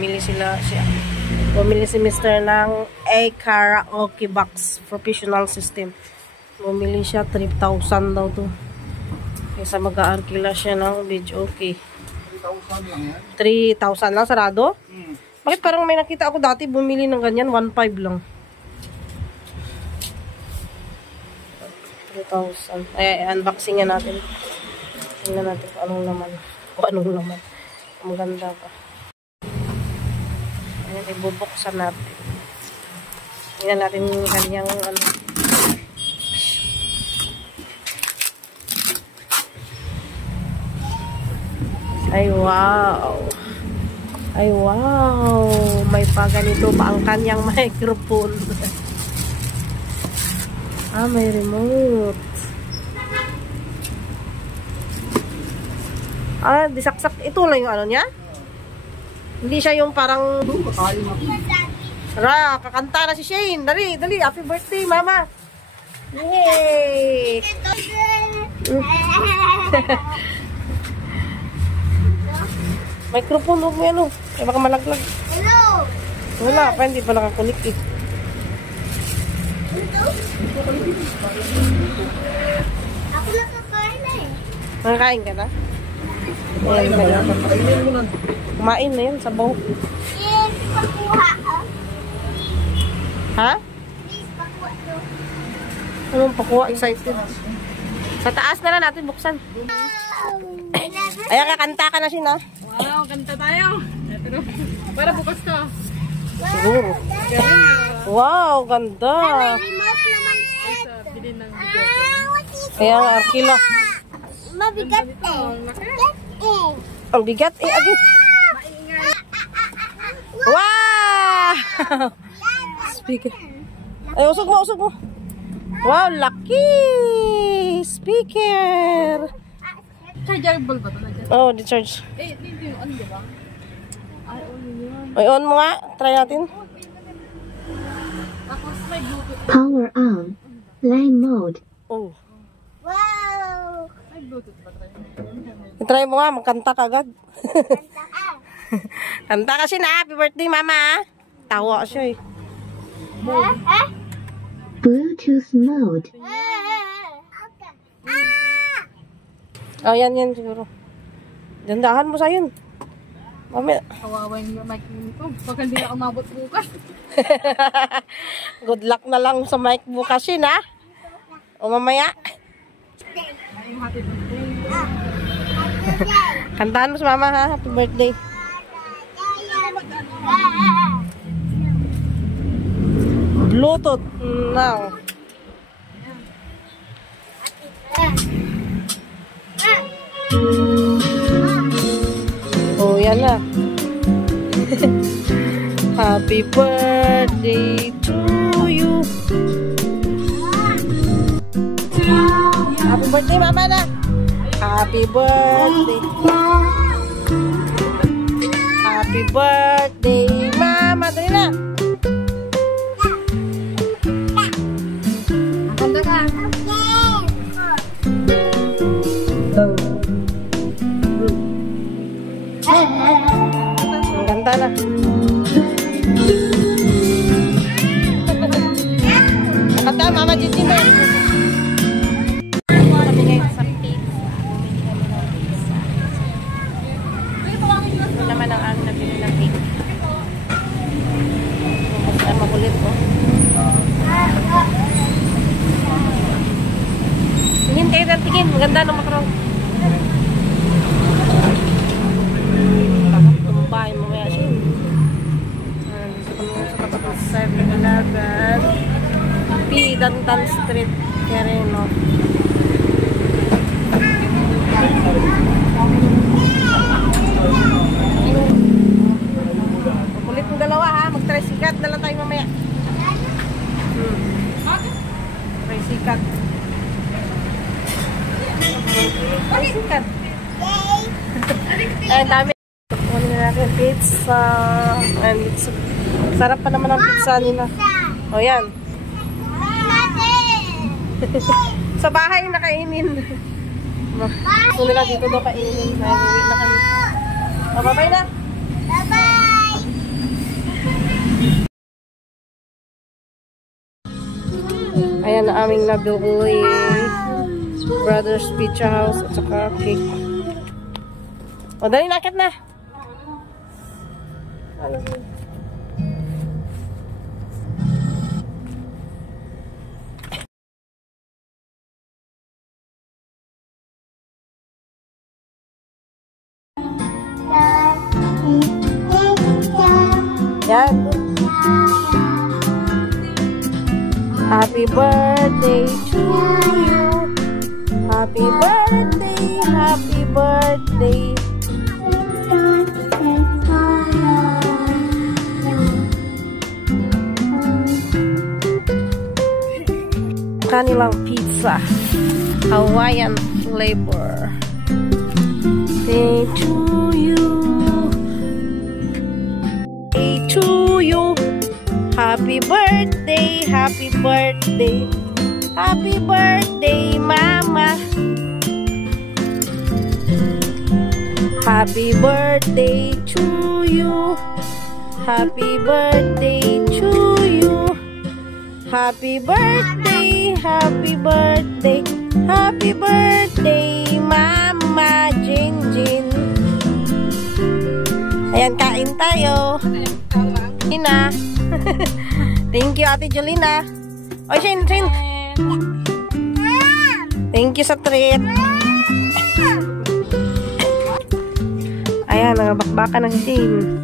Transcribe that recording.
Bumili si Mr. ng A karaoke box professional system. Bumili siya 3,000 daw to. Kaysa mag-aarkila siya ng video okay. 3,000 lang yan. 3,000 lang sarado? Bakit parang may nakita ako dati bumili ng ganyan 1,500 lang. 3,000. Ay, unboxing natin. Tingnan natin kung anong laman. Ang ganda pa. Ayan, ibubuksan natin. Tingnan natin yung kanyang ano. Ay, wow. Ay, wow. May pa ganito pa ang kanyang microphone. May remote. Disaksak. Ito lang yung ano niya? Hindi siya yung parang... Tara, kakanta na si Shane. Dali, dali. Happy birthday, mama. Yay! Microphone, huwag mo yan, oh. Ay, baka malaglag. Hello! Wala pa, hindi pa nakakunik, eh. Ako lang kakain na eh. Nakakain ka na? Ayan, kumain na yan, sabaw. Please, pakuha. Ha? Please, pakuha to. Anong pakuha? Excited. Sa taas na lang natin buksan. Ayan, kakanta ka na siya, na. Wow, kanta tayo. Para bukas ka. Siguro. Wow, ganda. Remote naman eh. Bilhin ng What is Kaya nga, arkila. mabigat eh. Ang bigat, eh, agi. Wow! Speaker. Ay, usog mo, usog mo. Wow, lucky! Speaker! Chargeable ba ito? Oh, di-charge. Eh, hindi yung ano, diba? Ay, on yun. Ay, on mo nga. Try natin. Tapos may Bluetooth. Power on. Line mode. Oh. Wow! May Bluetooth ba tayo? Try mo nga, magkanta ka agad. Kanta kasi na. Happy birthday, mama. Tawa siya, eh. Bluetooth mode. Oh, yan, yan siguro. Dandahan mo sa yun. Mamaya. Kawawa yung mic nito. Pag hindi na umabot bukas. Good luck na lang sa mic bukas yun, ha? O mamaya. Ay, happy birthday. Kantahan mo sa mama, ha? Happy birthday. Bluetooth now. Oh, yan na. Happy birthday to you. Happy birthday, mama na. Happy birthday. Happy birthday, mama. Dali na. Kanta ka. Ang ganda na. Kanta, mama Gigi na. Kami ngayon sa pizza. Ito naman ang ang nabili ng pizza. Basta makulit ko. Tingin kayo na tingin. Maganda ng makarong. Tumbay mamaya siya. Gusto ko nung sa tapat ng 7-Eleven. P. Dantan Street. Quirino. Kulit ng dalawa, ha. Mag-try sikat na lang tayo mamaya. Try sikat. Try sikat. Ay, dami. Kunin na natin pizza. Ayan, pizza. Sarap pa naman ang pizza nila. O, yan. Sa bahay nakainin. Gusto nila dito daw kainin. Uwi na kami. Bye-bye na. Bye-bye! na aming nabili. Brothers Pizza House at saka cake. O, dali nakit na. Yan. Happy birthday to you. Happy birthday, happy birthday. Kanilang pizza, Hawaiian flavor. Day to you. Day to you. Happy birthday, happy birthday. Happy birthday, Mama. Happy birthday to you. Happy birthday to you. Happy birthday, happy birthday. Happy birthday, Mama Jinjin. Ayan, kain tayo. Ina. Thank you, Ate Jolina. O, Shin. Thank you sa treat. Ayan, nangabakbakan ng Shin.